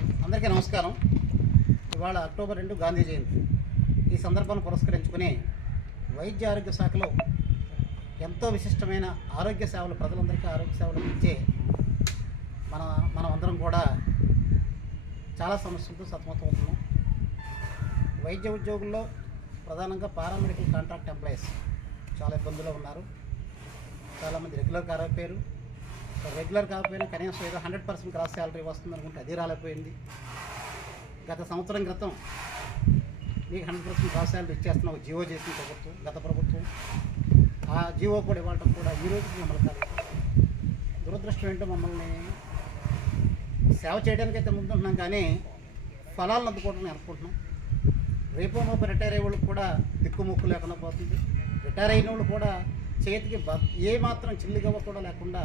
అందరికీ నమస్కారం. ఇవాళ అక్టోబర్ 2 గాంధీ జయంతి. ఈ సందర్భాన్ని పురస్కరించుకుని వైద్య ఆరోగ్య శాఖలో ఎంతో విశిష్టమైన ఆరోగ్య సేవలు, ప్రజలందరికీ ఆరోగ్య సేవలు ఇచ్చే మనం అందరం కూడా చాలా సమస్యలతో సతమతమవుతున్నాం. వైద్య ఉద్యోగుల్లో ప్రధానంగా పారామెడికల్ కాంట్రాక్ట్ ఎంప్లాయీస్ చాలా ఇబ్బందులు ఉన్నారు. చాలామంది రెగ్యులర్ కాకపోయినా కనీసం ఏదో 100% క్రాస్ శాలరీ వస్తుంది అనుకుంటే అది రాలేకపోయింది. గత సంవత్సరం క్రితం మీకు 100% క్రాస్ శాలరీ ఇచ్చేస్తున్నాం జీవో చేసిన ప్రభుత్వం, గత ప్రభుత్వం. ఆ జీవో కూడా ఇవ్వటం కూడా ఈ రోజుకి మమ్మల్ని కాలేదు. దురదృష్టం ఏంటో, మమ్మల్ని సేవ చేయడానికైతే ముందుంటున్నాం కానీ ఫలాలను అందుకోవడం అనుకుంటున్నాం. రేపో మాపు రిటైర్ అయ్యే వాళ్ళకి కూడా దిక్కుముక్కు లేకుండా పోతుంది. రిటైర్ అయిన వాళ్ళు కూడా చేతికి ఏ మాత్రం చిల్లిగవ్వ కూడా లేకుండా,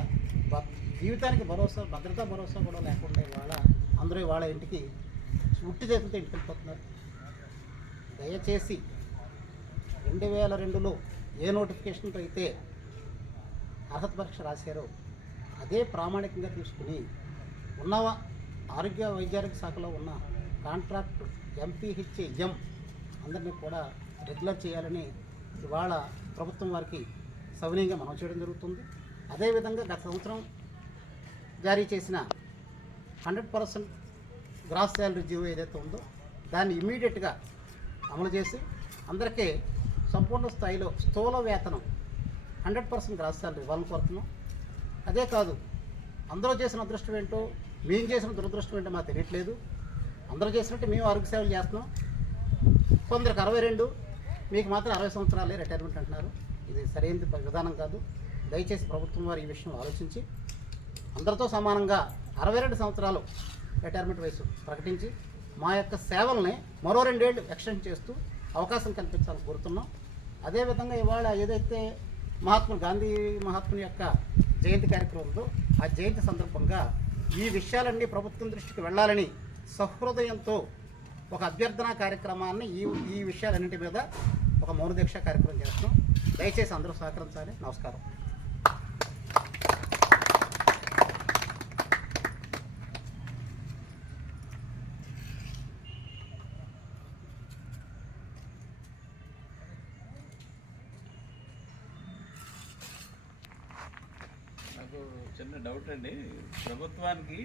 జీవితానికి భద్రతా భరోసా కూడా లేకుండా అందరూ వాళ్ళ ఇంటికి ఉట్టి చేతులతో ఇంటికి వెళ్ళిపోతున్నారు. దయచేసి 2002లో ఏ నోటిఫికేషన్తో అయితే అర్హత పరీక్ష రాశారో అదే ప్రామాణికంగా తీసుకుని వైద్యారోగ్య శాఖలో ఉన్న కాంట్రాక్ట్ ఎంపీహెచ్ఏఎం అందరినీ కూడా రెగ్యులర్ చేయాలని ఇవాళ ప్రభుత్వం వారికి సవినీయంగా మనం చేయడం జరుగుతుంది. అదేవిధంగా గత సంవత్సరం జారీ చేసిన 100% గ్రాస్ శాలరీ జీవో ఏదైతే ఉందో దాన్ని ఇమీడియట్గా అమలు చేసి అందరికీ సంపూర్ణ స్థాయిలో స్థూల వేతనం 100% గ్రాస్ శాలరీ ఇవ్వాలని కోరుతున్నాం. అదే కాదు, అందరూ చేసిన అదృష్టం ఏంటో, మేము చేసిన దురదృష్టం ఏంటో మాకు తెలియట్లేదు. అందరూ చేసినట్టు మేము ఆరోగ్య సేవలు చేస్తున్నాం. కొందరికి 62, మీకు మాత్రం 60 సంవత్సరాలే రిటైర్మెంట్ అంటున్నారు. ఇది సరైన విధానం కాదు. దయచేసి ప్రభుత్వం వారు ఈ విషయం ఆలోచించి అందరితో సమానంగా 62 సంవత్సరాలు రిటైర్మెంట్ వయసు ప్రకటించి మా యొక్క సేవల్ని మరో 2 ఏళ్ళు ఎక్స్టెండ్ చేస్తూ అవకాశం కల్పించాలని కోరుతున్నాం. అదేవిధంగా ఇవాళ ఏదైతే గాంధీ మహాత్ముని యొక్క జయంతి కార్యక్రమం ఉందో ఆ జయంతి సందర్భంగా ఈ విషయాలన్నీ ప్రభుత్వం దృష్టికి వెళ్ళాలని సహృదయంతో ఒక అభ్యర్థనా కార్యక్రమాన్ని ఈ విషయాలన్నింటి మీద ఒక మౌన దీక్ష కార్యక్రమం చేస్తున్నాం. దయచేసి అందరూ సహకరించాలి. నమస్కారం. నాకు చిన్న డౌట్ అండి, ప్రభుత్వానికి